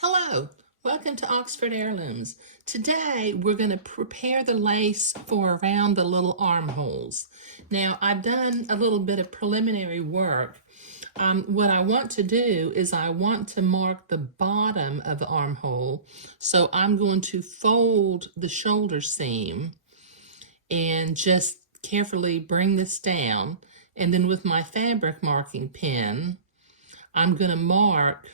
Hello, welcome to Oxford Heirlooms. Today we're going to prepare the lace for around the little armholes. Now I've done a little bit of preliminary work. What I want to do is I want to mark the bottom of the armhole. So I'm going to fold the shoulder seam and just carefully bring this down. And then with my fabric marking pen, I'm going to mark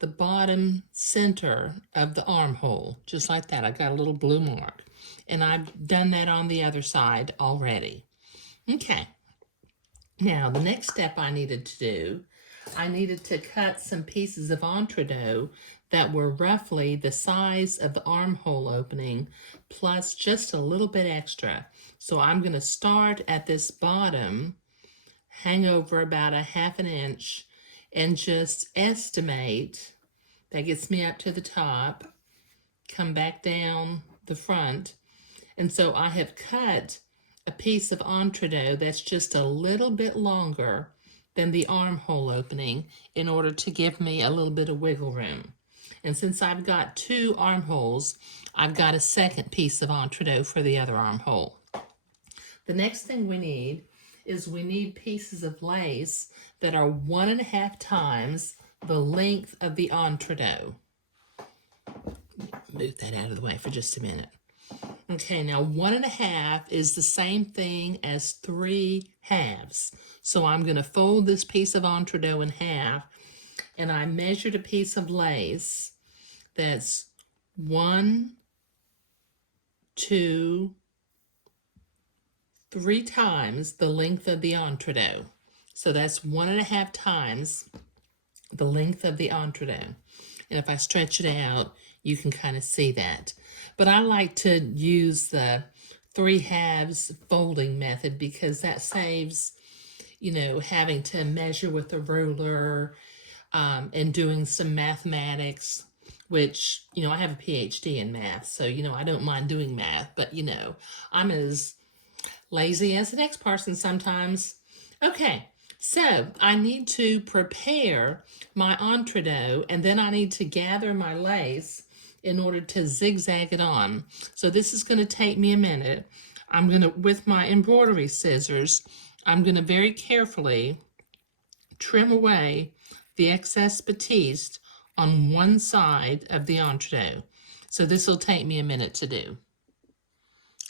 the bottom center of the armhole, just like that. I got a little blue mark, and I've done that on the other side already. Okay, now the next step I needed to do, I needed to cut some pieces of entredot that were roughly the size of the armhole opening, plus just a little bit extra. So I'm going to start at this bottom, hang over about a ½ inch, and just estimate. That gets me up to the top, come back down the front. And so I have cut a piece of entredot that's just a little bit longer than the armhole opening in order to give me a little bit of wiggle room. And since I've got two armholes, I've got a second piece of entredot for the other armhole. The next thing we need is we need pieces of lace that are 1.5 times the length of the entredot. Move that out of the way for just a minute. Okay, now 1.5 is the same thing as 3/2. So I'm going to fold this piece of entredot in half, and I measured a piece of lace that's 1, 2, 3 times the length of the entredot. So that's 1.5 times the length of the entredot. And if I stretch it out, you can kind of see that. But I like to use the 3/2 folding method because that saves, having to measure with a ruler and doing some mathematics, which, I have a PhD in math, so, I don't mind doing math, but, I'm as lazy as the next person sometimes. Okay. So I need to prepare my entredot, and then I need to gather my lace in order to zigzag it on. So this is going to take me a minute. I'm going to, with my embroidery scissors, I'm going to very carefully trim away the excess batiste on one side of the entredot. So this will take me a minute to do.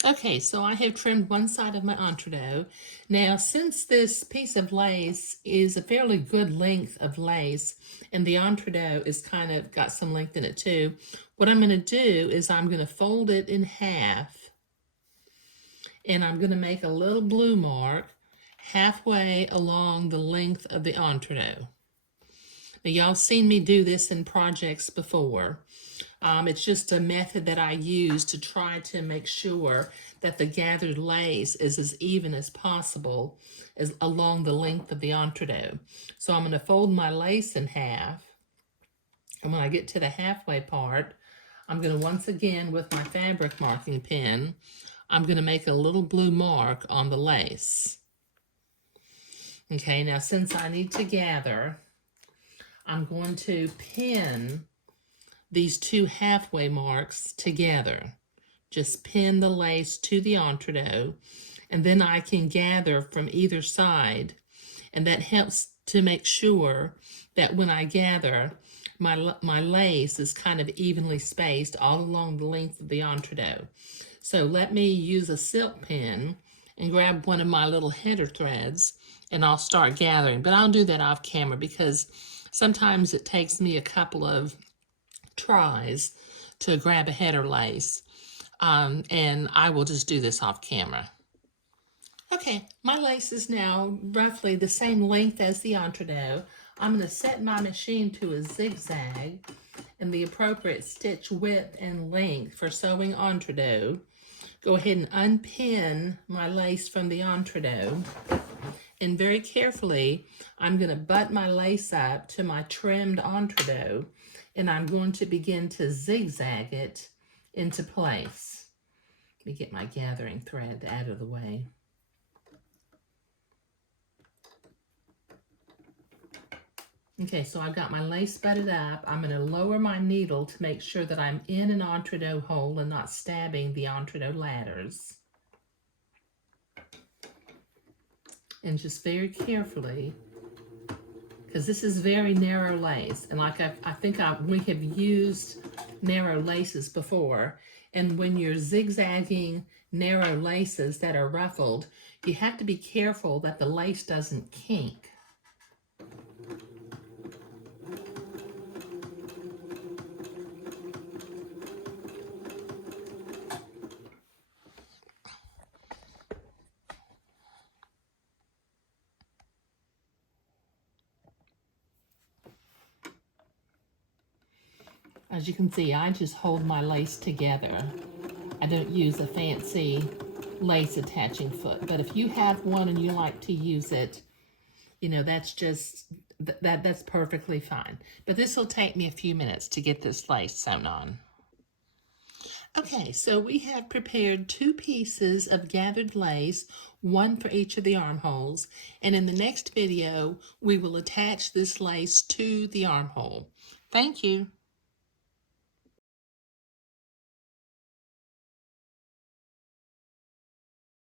Okay, so I have trimmed one side of my entredot. Now, since this piece of lace is a fairly good length of lace, and the entredot is kind of got some length in it too, what I'm going to do is I'm going to fold it in half, and I'm going to make a little blue mark halfway along the length of the entredot. Now, y'all seen me do this in projects before. It's just a method that I use to try to make sure that the gathered lace is as even as possible as along the length of the entredot. So I'm going to fold my lace in half. And when I get to the halfway part, I'm going to once again, with my fabric marking pen, I'm going to make a little blue mark on the lace. Okay, now since I need to gather, I'm going to pin these two halfway marks together. Just pin the lace to the entredot, and then I can gather from either side, and that helps to make sure that when I gather, my lace is kind of evenly spaced all along the length of the entredot. So let me use a silk pin and grab one of my little header threads, and I'll start gathering. But I'll do that off camera because sometimes it takes me a couple of tries to grab a header lace, and I will just do this off camera. Okay, my lace is now roughly the same length as the entredot. I'm going to set my machine to a zigzag and the appropriate stitch width and length for sewing entredot. Go ahead and unpin my lace from the entredot, and very carefully I'm going to butt my lace up to my trimmed entredot, and I'm going to begin to zigzag it into place. Let me get my gathering thread out of the way. Okay, so I've got my lace butted up. I'm going to lower my needle to make sure that I'm in an entrecot hole and not stabbing the entrecot ladders. And just very carefully, because this is very narrow lace, and like I think we have used narrow laces before, and when you're zigzagging narrow laces that are ruffled, you have to be careful that the lace doesn't kink. As you can see, I just hold my lace together. I don't use a fancy lace attaching foot, but if you have one and you like to use it, you know, that's just, that's perfectly fine. But this will take me a few minutes to get this lace sewn on. Okay, so we have prepared 2 pieces of gathered lace, one for each of the armholes, and in the next video, we will attach this lace to the armhole. Thank you.